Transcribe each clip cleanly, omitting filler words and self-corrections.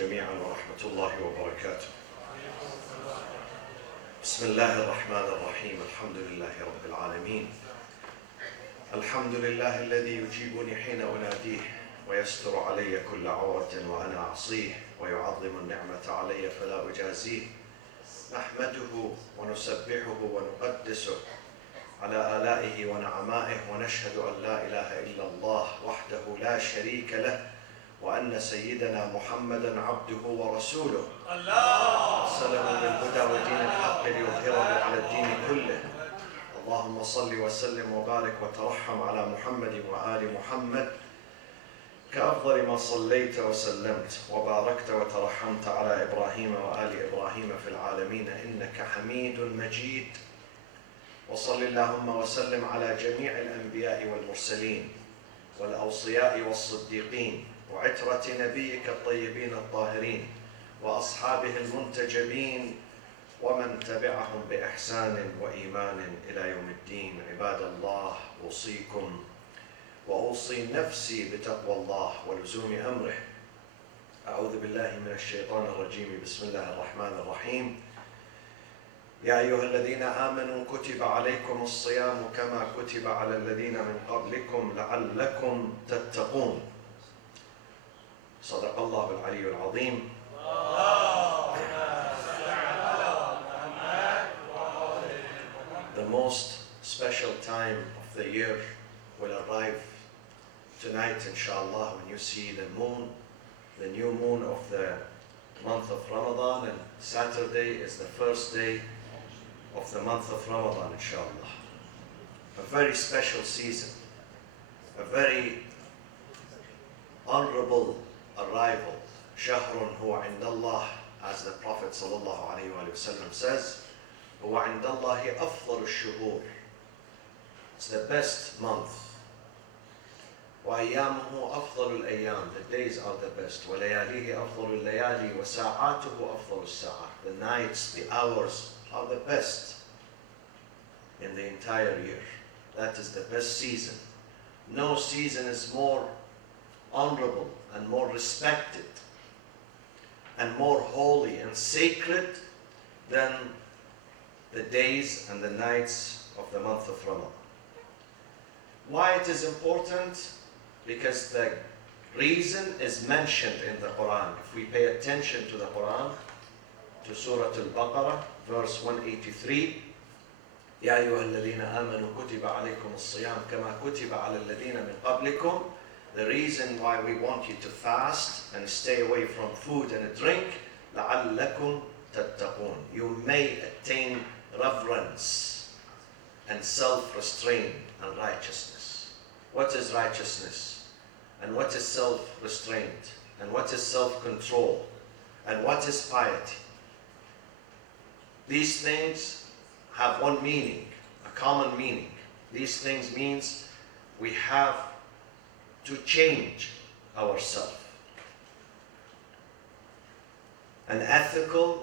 جميعا ورحمة الله وبركاته. بسم الله الرحمن الرحيم. الحمد لله رب العالمين. الحمد لله الذي يجيبني حين أناديه ويستر علي كل عورة وأنا أعصيه ويعظم النعمة علي فلا أجازيه. نحمده ونسبحه ونقدسه على آلائه ونعمائه ونشهد أن لا إله إلا الله وحده لا شريك له وأن سيدنا محمدا عبده ورسوله أرسله بالهدى ودين الحق ليظهره على الدين كله. اللهم صل وسلم وبارك وترحم على محمد وآل محمد كأفضل ما صليت وسلمت وباركت وترحمت على إبراهيم وآل إبراهيم في العالمين إنك حميد مجيد. وصل اللهم وسلم على جميع الأنبياء والمرسلين والأوصياء والصديقين وعترة نبيك الطيبين الطاهرين وأصحابه المنتجبين ومن تبعهم بإحسان وإيمان إلى يوم الدين. عباد الله، أوصيكم وأوصي نفسي بتقوى الله ولزوم أمره. أعوذ بالله من الشيطان الرجيم. بسم الله الرحمن الرحيم. يا أيها الذين آمنوا كتب عليكم الصيام كما كتب على الذين من قبلكم لعلكم تتقون. صدق الله العلي العظيم. The most special time of the year will arrive tonight, inshallah, when you see the moon, the new moon of the month of Ramadan, and Saturday is the first day of the month of Ramadan, inshallah. A very special season, a very honorable arrival. Shahrun huwa indallah, as the Prophet sallallahu alayhi wa sallam says, huwa indallahi afdal ash-shuhur. It's the best month. وأيامه أفضل الأيام. The days are the best. ولياليه أفضل الليالي وساعاته أفضل الساعات. The nights, the hours are the best in the entire year. That is the best season. No season is more honorable and more respected and more holy and sacred than the days and the nights of the month of Ramadan. Why it is important? Because the reason is mentioned in the Quran. If we pay attention to the Quran, to Surah Al-Baqarah, verse 183, يا أيها الذين آمنوا كتب عليكم الصيام كما كتب على الذين من قبلكم. The reason why we want you to fast and stay away from food and drink, لعلكم تتقون. You may attain reverence and self-restraint and righteousness. What is righteousness? And what is self-restraint? And what is self-control? And what is piety? These things have one meaning, a common meaning. These things means we have to change ourselves. An ethical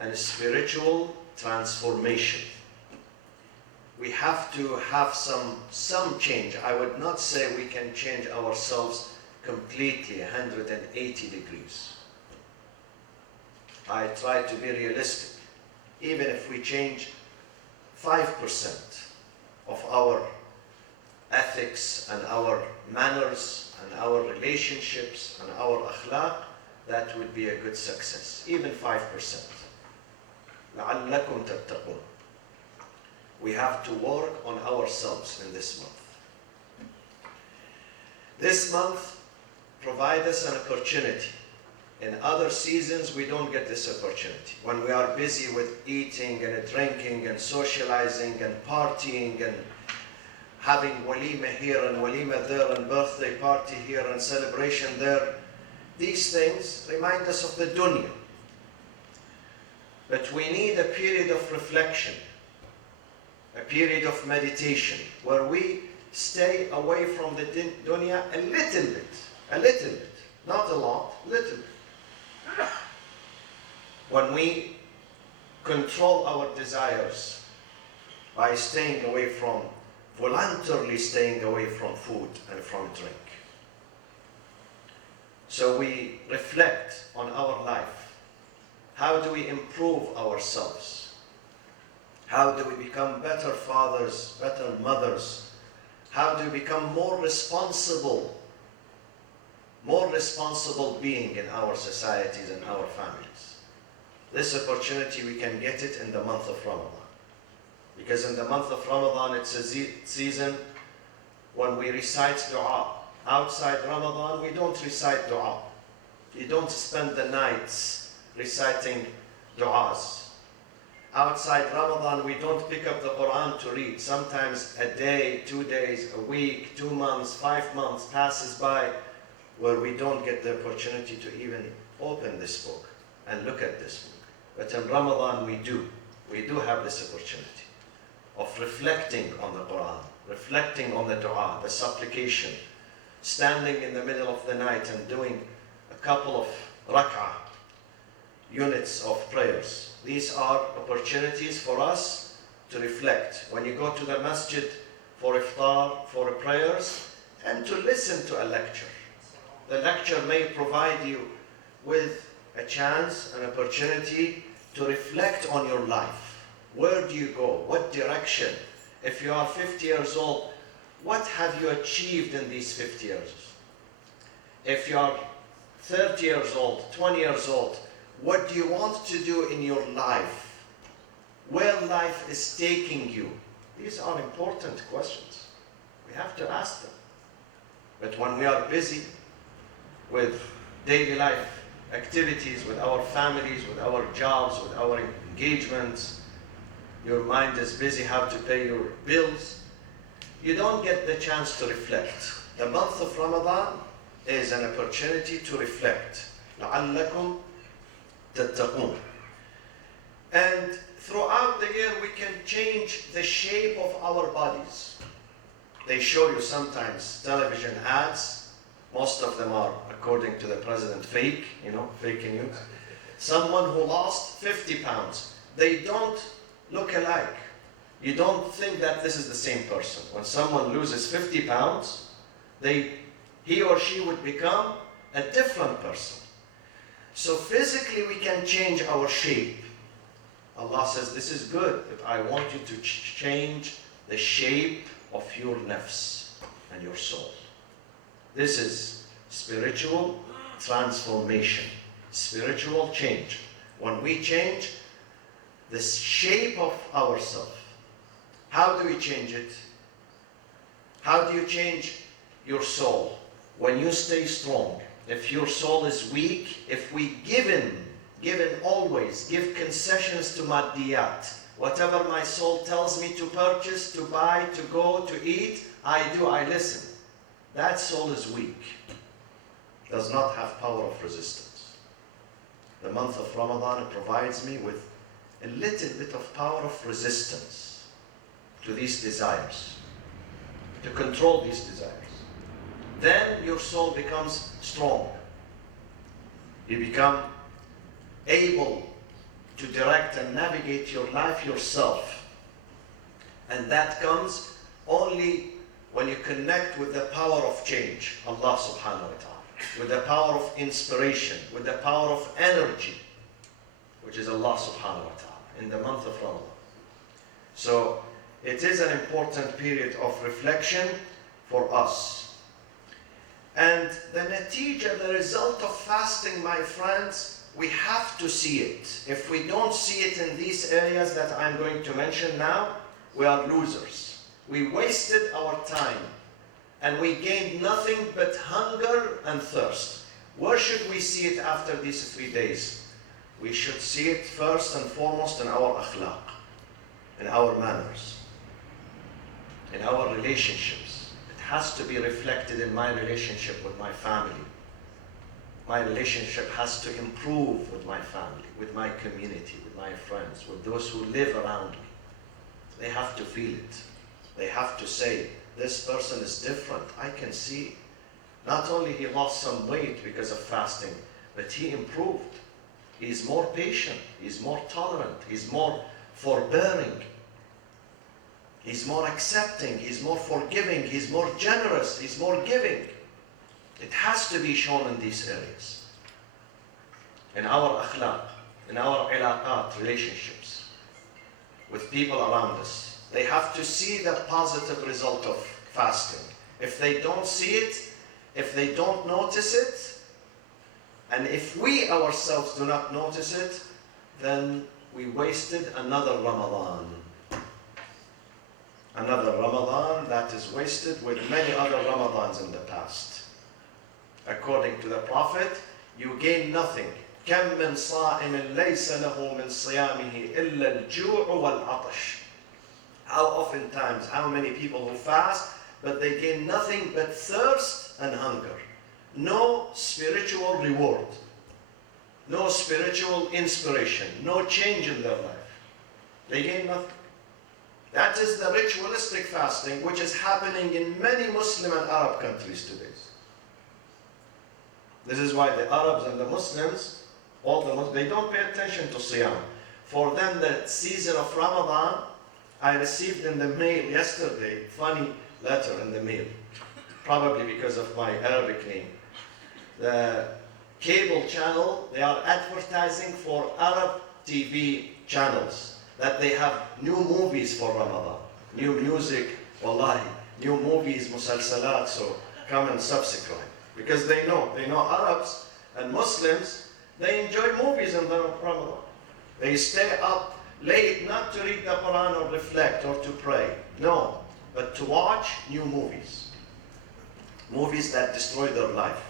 and spiritual transformation. We have to have some change. I would not say we can change ourselves completely 180 degrees. I try to be realistic. Even if we change 5% of our ethics and our manners and our relationships and our akhlaq, that would be a good success. Even 5%. لعلكم تتقون. We have to work on ourselves in this month. This month provides us an opportunity. In other seasons, we don't get this opportunity. When we are busy with eating and drinking and socializing and partying and having walima here and walima there and birthday party here and celebration there, these things remind us of the dunya. But we need a period of reflection, a period of meditation, where we stay away from the dunya a little bit, not a lot, little bit. When we control our desires by voluntarily staying away from food and from drink. So we reflect on How do we improve ourselves? How do we become better fathers, better mothers? How do we become more responsible being in our societies and our families? This opportunity, we can get it in the month of Ramadan. Because in the month of Ramadan, it's a season when we recite dua. Outside Ramadan, we don't recite dua. You don't spend the nights reciting du'as. Outside Ramadan, we don't pick up the Quran to read. Sometimes a day, 2 days, a week, 2 months, 5 months passes by where we don't get the opportunity to even open this book and look at this book. But in Ramadan, we do. We do have this opportunity of reflecting on the Quran, reflecting on the dua, the supplication, standing in the middle of the night and doing a couple of rak'ah, units of prayers. These are opportunities for us to reflect. When you go to the masjid for iftar, for prayers, and to listen to a lecture. The lecture may provide you with a chance, an opportunity to reflect on your life. Where do you go? What direction? If you are 50 years old, what have you achieved in these 50 years? If you are 30 years old, 20 years old, what do you want to do in your life? Where life is taking you? These are important questions. We have to ask them. But when we are busy with daily life activities, with our families, with our jobs, with our engagements, your mind is busy how to pay your bills, you don't get the chance to reflect. The month of Ramadan is an opportunity to reflect. لَعَلَّكُمْ تَتَّقُونَ. And throughout the year, we can change the shape of our bodies. They show you sometimes television ads. Most of them are, according to the president, fake, fake news. Someone who lost 50 pounds. They don't look alike. You don't think that this is the same person. When someone loses 50 pounds, he or she would become a different person. So physically we can change our shape. Allah says, this is good, but I want you to change the shape of your nafs and your soul. This is spiritual transformation, spiritual change. When we change the shape of ourselves, how do we change it? How do you change your soul? When you stay strong, if your soul is weak, if we given always, give concessions to maddiyat. Whatever my soul tells me to purchase, to buy, to go, to eat, I do, I listen. That soul is weak. Does not have power of resistance. The month of Ramadan provides me with a little bit of power of resistance to these desires, to control these desires. Then your soul becomes strong. You become able to direct and navigate your life yourself. And that comes only when you connect with the power of change, Allah subhanahu wa ta'ala, with the power of inspiration, with the power of energy, which is Allah subhanahu wa ta'ala, in the month of Ramadan. So it is an important period of reflection for us. And the natija, the result of fasting, my friends, we have to see it. If we don't see it in these areas that I'm going to mention now, we are losers. We wasted our time and we gained nothing but hunger and thirst. Where should we see it after these 3 days? We should see it first and foremost in our akhlaq, in our manners, in our relationships. It has to be reflected in my relationship with my family. My relationship has to improve with my family, with my community, with my friends, with those who live around me. They have to feel it. They have to say, this person is different. I can see. Not only he lost some weight because of fasting, but he improved. He's more patient. He's more tolerant. He's more forbearing. He's more accepting. He's more forgiving. He's more generous. He's more giving. It has to be shown in these areas. In our akhlaq, in our ilaqat, relationships, with people around us. They have to see the positive result of fasting. If they don't see it, if they don't notice it, and if we ourselves do not notice it, then we wasted another Ramadan. Another Ramadan that is wasted with many other Ramadans in the past. According to the Prophet, you gain nothing. كم من صائم ليس له من صيامه إلا الجوع والعطش. How oftentimes, how many people who fast, but they gain nothing but thirst and hunger. No spiritual reward. No spiritual inspiration. No change in their life. They gain nothing. That is the ritualistic fasting which is happening in many Muslim and Arab countries today. This is why the Arabs and the Muslims, they don't pay attention to Siyam. For them, the season of Ramadan, I received in the mail yesterday, funny letter in the mail, probably because of my Arabic name. The cable channel, they are advertising for Arab TV channels, that they have new movies for Ramadan, new music, wallahi, new movies, musalsalat, so come and subscribe. Because they know Arabs and Muslims, they enjoy movies in the Ramadan. They stay up late, not to read the Quran or reflect or to pray, no, but to watch new movies. Movies that destroy their life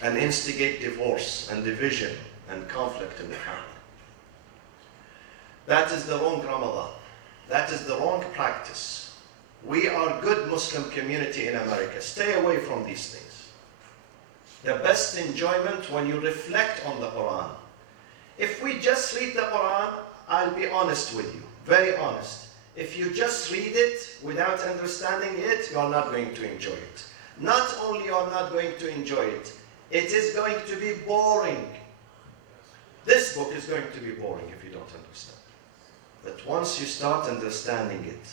and instigate divorce and division and conflict in the family. That is the wrong Ramadan. That is the wrong practice. We are good Muslim community in America. Stay away from these things. The best enjoyment when you reflect on the Quran. If we just read the Quran, I'll be honest with you, very honest. If you just read it without understanding it, you are not going to enjoy it. Not only you are not going to enjoy it, it is going to be boring. This book is going to be boring if you don't understand. But once you start understanding it,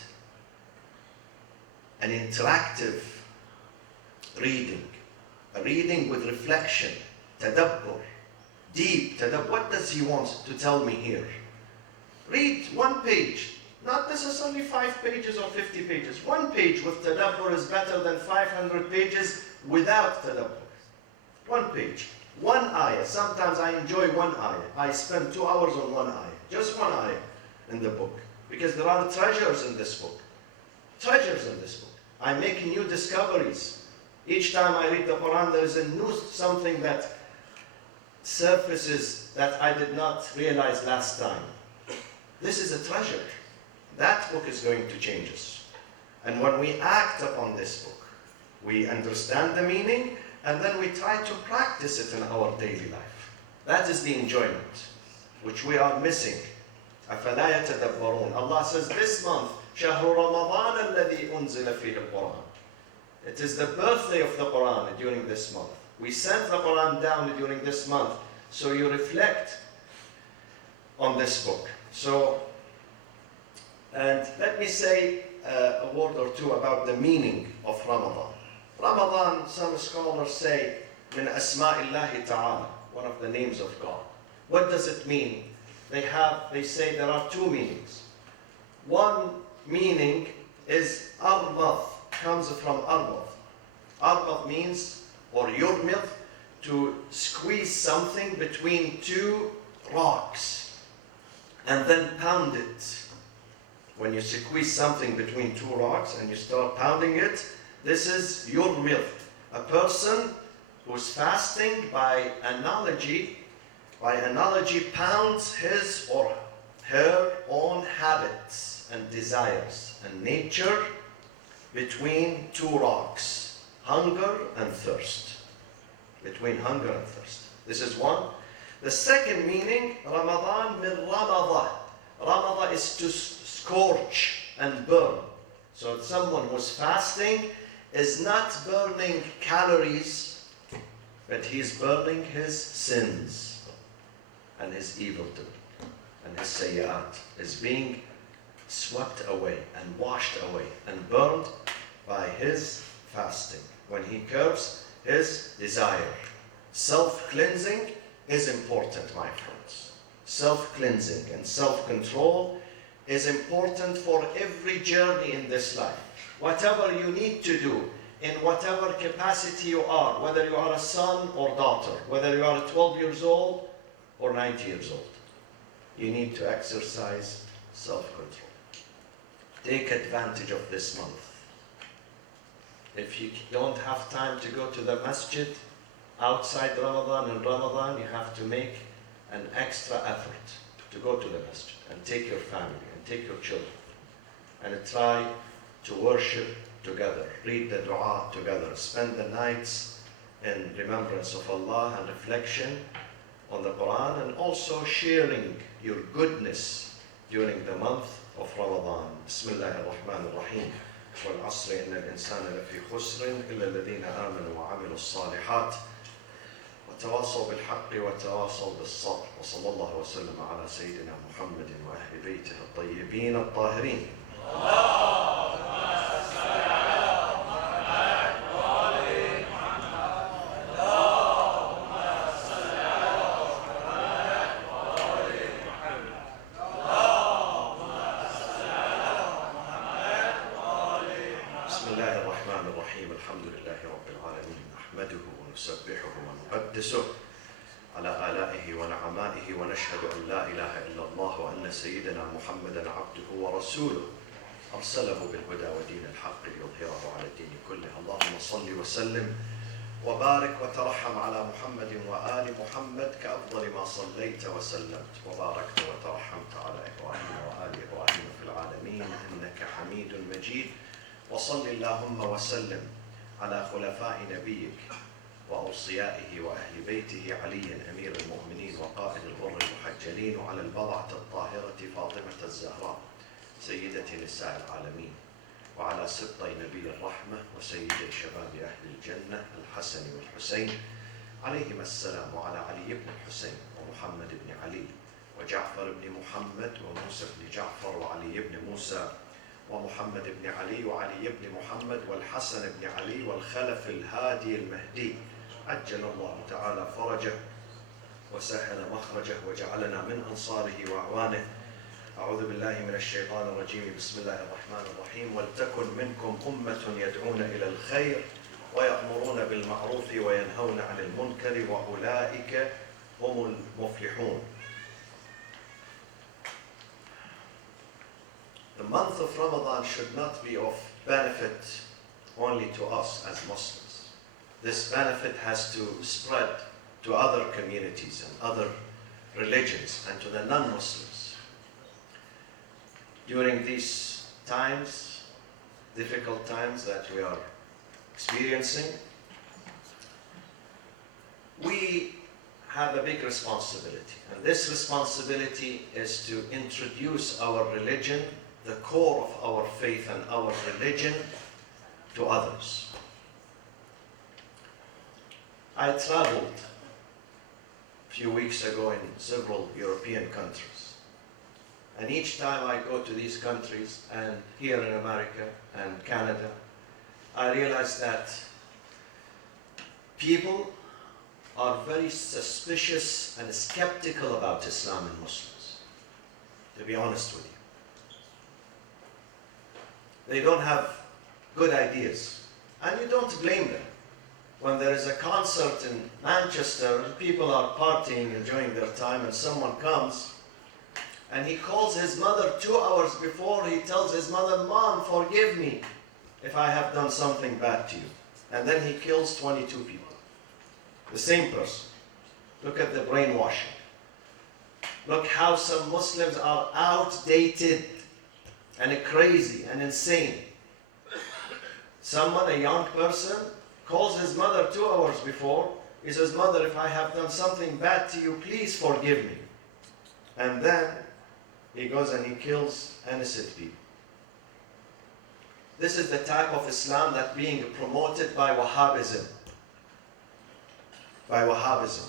an interactive reading, a reading with reflection, tadabbur, deep tadabbur. What does he want to tell me here? Read one page, not necessarily 5 pages or 50 pages. One page with tadabbur is better than 500 pages without tadabbur. One page, one ayah. Sometimes I enjoy one ayah. I spend 2 hours on one ayah, just one ayah in the book, because there are treasures in this book. Treasures in this book. I make new discoveries. Each time I read the Quran, there is a new something that surfaces that I did not realize last time. This is a treasure. That book is going to change us. And when we act upon this book, we understand the meaning, and then we try to practice it in our daily life. That is the enjoyment, which we are missing. أَفَلَا يَتَدَبَّرُونَ. Allah says this month, شَهْرُ رَمَضَانَ الَّذِي أُنزِلَ فِيهِ الْقُرْآنِ. It is the birthday of the Quran during this month. We sent the Quran down during this month, so you reflect on this book. So, and let me say a word or two about the meaning of Ramadan. Ramadan, some scholars say, min asma'illahi ta'ala, one of the names of God. What does it mean? They say there are 2 meanings. One meaning is armad, comes from armad. Armad means, or yurmid, to squeeze something between 2 rocks and then pound it. When you squeeze something between 2 rocks and you start pounding it, this is yurmid. A person who's fasting by analogy pounds his or her own habits and desires and nature between 2 rocks, hunger and thirst. Between hunger and thirst. This is one. The second meaning, Ramadan min Ramadan. Ramadan is to scorch and burn. So someone who's fasting is not burning calories, but he's burning his sins and his evil doing, and his sayyat is being swept away and washed away and burned by his fasting when he curbs his desire. Self-cleansing is important, my friends. Self-cleansing and self-control is important for every journey in this life. Whatever you need to do, in whatever capacity you are, whether you are a son or daughter, whether you are 12 years old or 90 years old, you need to exercise self-control. Take advantage of this month. If you don't have time to go to the masjid outside Ramadan, in Ramadan, you have to make an extra effort to go to the masjid and take your family and take your children and try to worship together, read the dua together, spend the nights in remembrance of Allah and reflection on the Quran, and also sharing your goodness during the month of Ramadan. Bismillah ar-Rahman ar-Rahim. والعصر إن الإنسان لفي خسر إلا الذين آمنوا وعملوا الصالحات وتواصوا بالحق وتواصوا بالصبر وصلى الله وسلم على سيدنا محمد وأهل بيته الطيبين الطاهرين. على آلائه ونعمائه ونشهد أن لا إله إلا الله وأن سيدنا محمدا عبده ورسوله أرسله بالهدى ودين الحق ليظهره على الدين كله. اللهم صل وسلم وبارك وترحم على محمد وآل محمد كأفضل ما صليت وسلمت وباركت وترحمت على إبراهيم وآل إبراهيم في العالمين إنك حميد مجيد. وصل اللهم وسلم على خلفاء نبيك وأوصيائه وأهل بيته علي أمير المؤمنين وقائد الغر المحجلين، وعلى البضعة الطاهرة فاطمة الزهراء سيدة نساء العالمين، وعلى سبطي نبي الرحمة وسيدي شباب أهل الجنة الحسن والحسين عليهما السلام، وعلى علي بن الحسين ومحمد بن علي وجعفر بن محمد وموسى بن جعفر وعلي بن موسى ومحمد بن علي وعلي بن محمد والحسن بن علي والخلف الهادي المهدي عجل الله تعالى فرجه وسهل مخرجه وجعلنا من أنصاره وأعوانه. أعوذ بالله من الشيطان الرجيم. بسم الله الرحمن الرحيم. ولتكن منكم أمة يدعون إلى الخير ويأمرون بالمعروف وينهون عن المنكر وأولئك هم المفلحون. The month of Ramadan should not be of benefit only to us as Muslims. This benefit has to spread to other communities and other religions and to the non-Muslims. During these times, difficult times that we are experiencing, we have a big responsibility. And this responsibility is to introduce our religion, the core of our faith and our religion, to others. I traveled a few weeks ago in several European countries. And each time I go to these countries, and here in America and Canada, I realize that people are very suspicious and skeptical about Islam and Muslims, to be honest with you. They don't have good ideas, and you don't blame them. When there is a concert in Manchester, people are partying, enjoying their time, and someone comes and he calls his mother 2 hours before. He tells his mother, "Mom, forgive me if I have done something bad to you." And then he kills 22 people. The same person. Look at the brainwashing. Look how some Muslims are outdated and crazy and insane. Someone, a young person, calls his mother 2 hours before. He says, "Mother, if I have done something bad to you, please forgive me." And then he goes and he kills innocent people. This is the type of Islam that's being promoted by Wahhabism. By Wahhabism.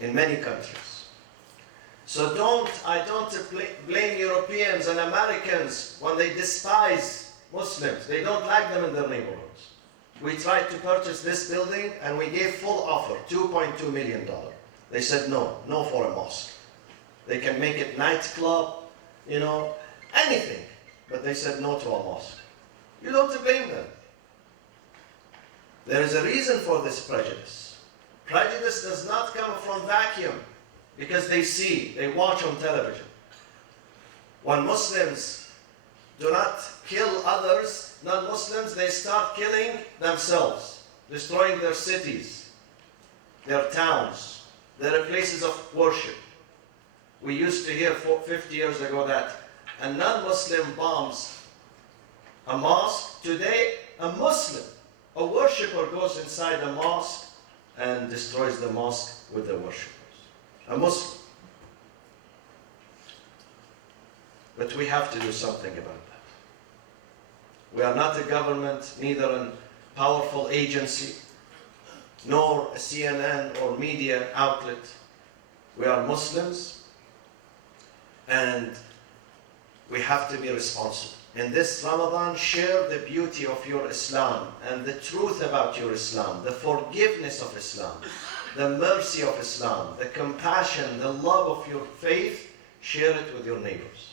In many countries. So I don't blame Europeans and Americans when they despise Muslims. They don't like them in their neighborhoods. We tried to purchase this building and we gave full offer, $2.2 million. They said no for a mosque. They can make it nightclub, anything. But they said no to a mosque. You don't blame them. There is a reason for this prejudice. Prejudice does not come from vacuum because they watch on television. When Muslims do not kill others, non-Muslims, they start killing themselves, destroying their cities, their towns, their places of worship. We used to hear 50 years ago that a non-Muslim bombs a mosque. Today, a Muslim, a worshipper, goes inside the mosque and destroys the mosque with the worshippers. A Muslim. But we have to do something about that. We are not a government, neither a powerful agency, nor a CNN or media outlet. We are Muslims, and we have to be responsible. In this Ramadan, share the beauty of your Islam and the truth about your Islam, the forgiveness of Islam, the mercy of Islam, the compassion, the love of your faith. Share it with your neighbors.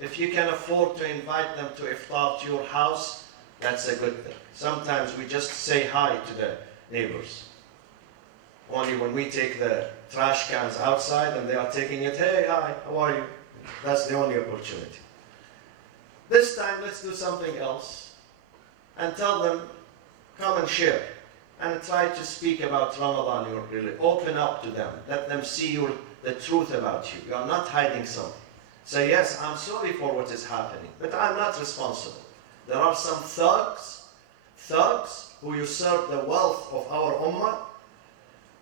If you can afford to invite them to iftar to your house, that's a good thing. Sometimes we just say hi to the neighbors. Only when we take the trash cans outside and they are taking it, hey, hi, how are you? That's the only opportunity. This time, let's do something else and tell them, come and share. And try to speak about Ramadan. You really open up to them. Let them see the truth about you. You are not hiding something. Say, yes, I'm sorry for what is happening, but I'm not responsible. There are some thugs who usurp the wealth of our ummah,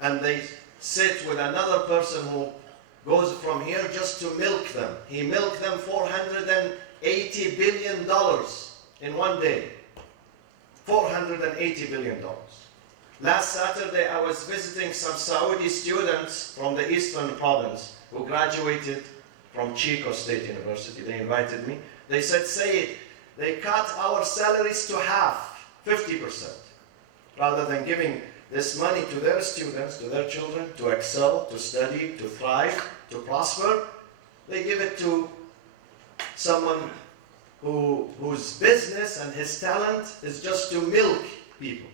and they sit with another person who goes from here just to milk them. He milked them $480 billion in one day. $480 billion. Last Saturday, I was visiting some Saudi students from the Eastern Province who graduated from Chico State University. They invited me. They said, Sayyid, they cut our salaries to half, 50%. Rather than giving this money to their students, to their children, to excel, to study, to thrive, to prosper, they give it to someone whose business and his talent is just to milk people.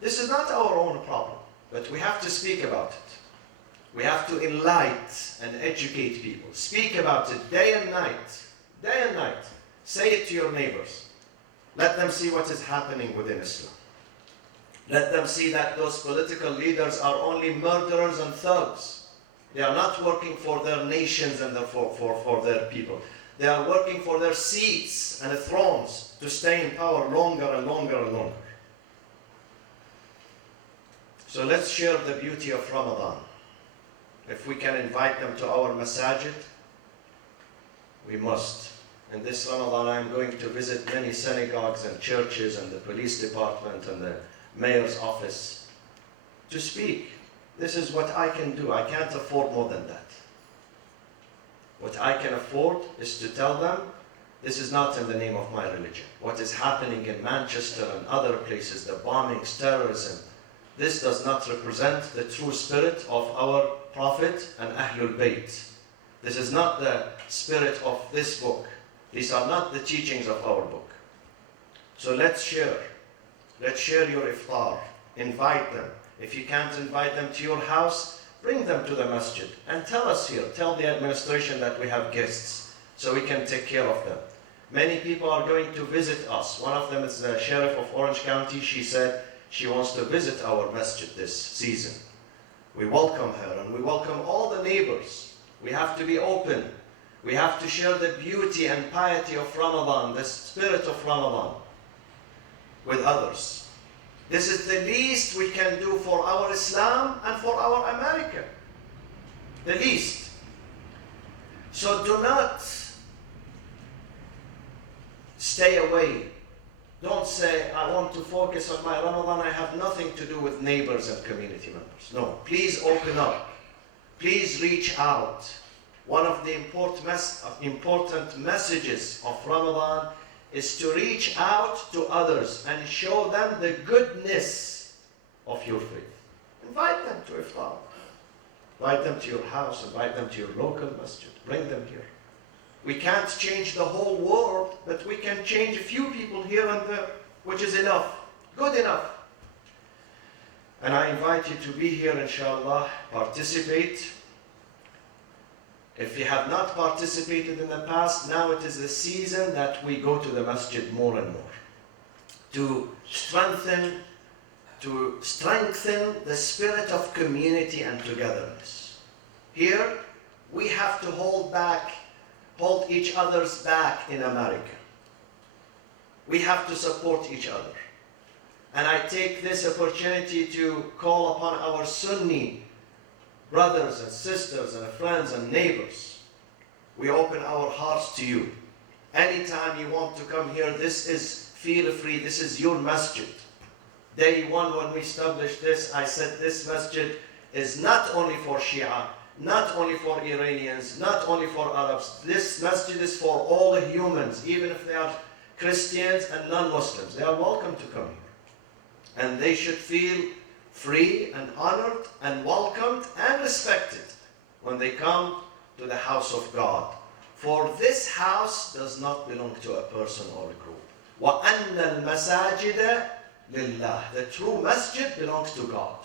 This is not our own problem, but we have to speak about it. We have to enlighten and educate people. Speak about it day and night. Day and night. Say it to your neighbors. Let them see what is happening within Islam. Let them see that those political leaders are only murderers and thugs. They are not working for their nations and for their people. They are working for their seats and thrones to stay in power longer and longer and longer. So let's share the beauty of Ramadan. If we can invite them to our masajid, we must. In this Ramadan, I'm going to visit many synagogues and churches and the police department and the mayor's office to speak. This is what I can do. I can't afford more than that. What I can afford is to tell them, this is not in the name of my religion. What is happening in Manchester and other places, the bombings, terrorism, this does not represent the true spirit of our Prophet and Ahlul Bayt. This is not the spirit of this book. These are not the teachings of our book. So let's share. Let's share your iftar. Invite them. If you can't invite them to your house, bring them to the masjid and tell us here. Tell the administration that we have guests so we can take care of them. Many people are going to visit us. One of them is the sheriff of Orange County. She said she wants to visit our masjid this season. We welcome her and we welcome all the neighbors. We have to be open. We have to share the beauty and piety of Ramadan, the spirit of Ramadan with others. This is the least we can do for our Islam and for our America. The least. So do not stay away. Don't say, I want to focus on my Ramadan. I have nothing to do with neighbors and community members. No, please open up. Please reach out. One of the important messages of Ramadan is to reach out to others and show them the goodness of your faith. Invite them to iftar. Invite them to your house, invite them to your local masjid. Bring them here. We can't change the whole world, but we can change a few people here and there, which is enough, good enough. And I invite you to be here, inshallah, participate. If you have not participated in the past, now it is the season that we go to the masjid more and more to strengthen the spirit of community and togetherness. Here, we have to hold each other's back in America. We have to support each other. And I take this opportunity to call upon our Sunni brothers and sisters and friends and neighbors. We open our hearts to you. Anytime you want to come here, feel free, this is your masjid. Day one when we established this, I said this masjid is not only for Shia, not only for Iranians, not only for Arabs. This masjid is for all the humans, even if they are Christians and non-Muslims. They are welcome to come here. And they should feel free and honored and welcomed and respected when they come to the house of God. For this house does not belong to a person or a group. وَأَنَّ الْمَسَاجِدَ لِلَّهِ. The true masjid belongs to God.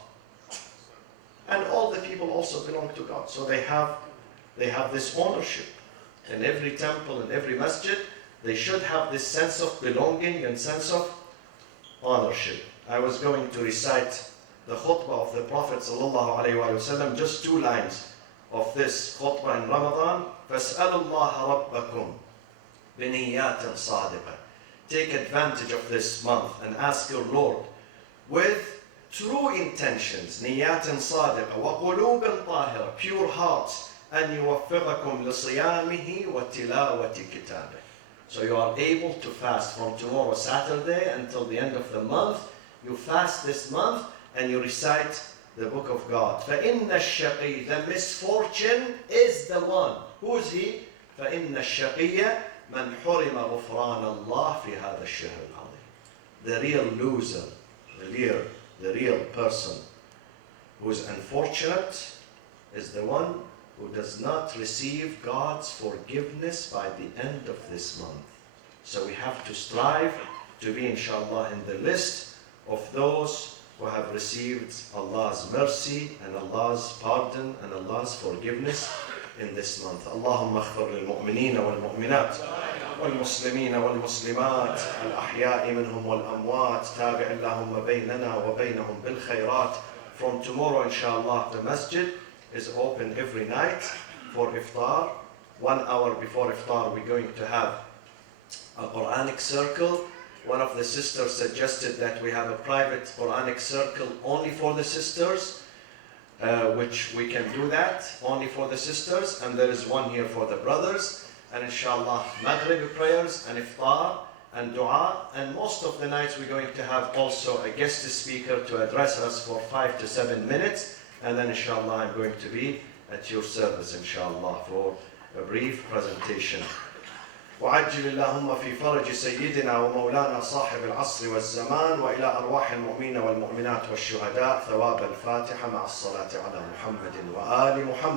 And all the people also belong to God. So they have this ownership. In every temple, in every masjid, they should have this sense of belonging and sense of ownership. I was going to recite the khutbah of the Prophet ﷺ, just 2 lines of this khutbah in Ramadan. فَاسْأَلُوا اللَّهَ رَبَّكُمْ بِنِيَّاتٍ صَادِقَةٍ. Take advantage of this month and ask your Lord with true intentions, نِيَّاتٍ صَادِقَةٍ وَقُلُوبٍ طَاهِرَةٍ, pure hearts, أَنْ يُوَفِّقَكُمْ لِصِيَامِهِ وَتِلَاوَةِ كِتَابِهِ. So you are able to fast from tomorrow, Saturday, until the end of the month. You fast this month and you recite the book of God. فَإِنَّ الشَّقِيَّ, the misfortune is the one. Who is he? فَإِنَّ الشَّقِيَّ مَنْ حُرِمَ غُفْرَانَ اللَّهِ فِي هَذَا الشَّهْرِ الْعَظِيمِ. The real loser, the real person who is unfortunate is the one who does not receive God's forgiveness by the end of this month. So we have to strive to be, inshallah, in the list of those who have received Allah's mercy and Allah's pardon and Allah's forgiveness in this month. Allahumma aghfir lil mu'minina wal mu'minat wal muslimina wal muslimat al ahya'i minhum wal amwat tabi' Allahumma baynana wa baynahum bil khayrat. From tomorrow, inshallah, the masjid is open every night for iftar. 1 hour before iftar, we're going to have a Quranic circle. One of the sisters suggested that we have a private Quranic circle only for the sisters, which we can do that, only for the sisters, and there is one here for the brothers. And inshallah, Maghrib prayers and iftar and dua, and most of the nights we're going to have also a guest speaker to address us for 5 to 7 minutes, and then inshallah I'm going to be at your service inshallah for a brief presentation. وعجل اللهم في فرج سيدنا ومولانا صاحب العصر والزمان وإلى أرواح المؤمنين والمؤمنات والشهداء ثواب الفاتحة مع الصلاة على محمد وآل محمد.